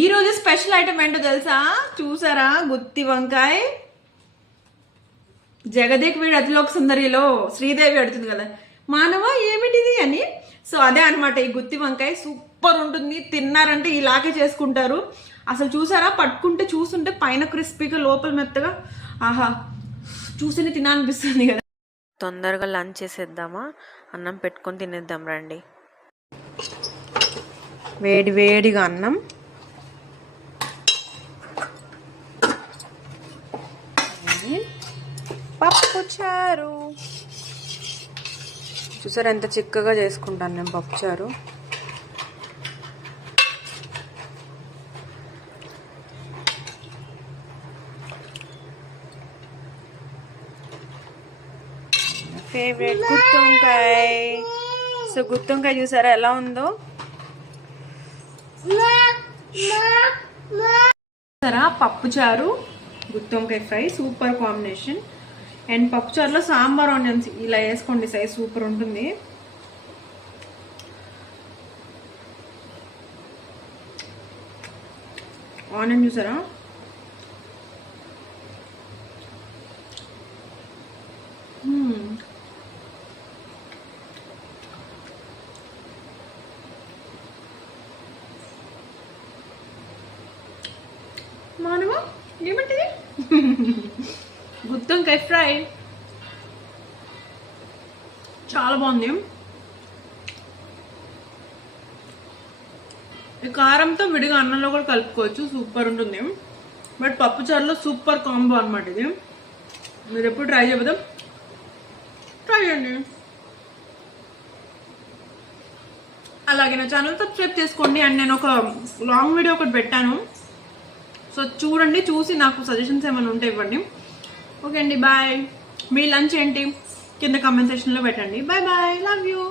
ఈ రోజు special item ఏంటో తెలుసా? చూసారా? గుత్తి వంకాయ. జగదేక్ వీడి అతిలోక సుందరిలో శ్రీదేవి అడుగుతుంది కదా, మానవ ఏమిటిది అని. సో అదే అనమాట ఈ గుత్తి వంకాయ. సూపర్ ఉంటుంది, తిన్నారంటే ఇలాగే చేసుకుంటారు. అసలు చూసారా? పట్టుకుంటే చూస్తుంటే పైన క్రిస్పీగా లోపల మెత్తగా, ఆహా చూస్తేనే తినాలనిపిస్తుంది కదా. తొందరగా లంచ్ చేసేద్దామా, అన్నం పెట్టుకొని తినేద్దాం రండి. వేడి వేడిగా అన్నం, పప్పు చారు. చూసారా ఎంత చిక్కగా చేసుకుంటాను నేను పప్పు చారు. ఫేవరెట్ గుత్తి వంకాయ. సో గుత్తి వంకాయ చూసారా ఎలా ఉందో? చూసారా? పప్పు చారు, గుత్తి వంకాయ ఫ్రై, సూపర్ కాంబినేషన్. అండ్ పప్పు చారులో సాంబార్ ఆనియన్స్ ఇలా వేసుకోండి, సైజ్ సూపర్ ఉంటుంది. ఆనియన్ చూసారా? మానవ ఏమంటిది? గుత్తి వంకాయ ఫ్రై చాలా బాగుంది. ఈ కారంతో విడిగా అన్నంలో కూడా కలుపుకోవచ్చు, సూపర్ ఉంటుంది. బట్ పప్పు చారులో సూపర్ కాంబో అనమాట ఇది. మీరు ఎప్పుడు ట్రై చేయబోదాం, ట్రై చేయండి. అలాగే నా ఛానల్ సబ్స్క్రైబ్ చేసుకోండి. అండ్ నేను ఒక లాంగ్ వీడియో ఒకటి పెట్టాను, సో చూడండి, చూసి నాకు సజెషన్స్ ఏమైనా ఉంటే ఇవ్వండి. ఓకే అండి, బాయ్. మీ లంచ్ ఏంటి కింద కామెంట్ సెక్షన్లో పెట్టండి. Bye bye, love you.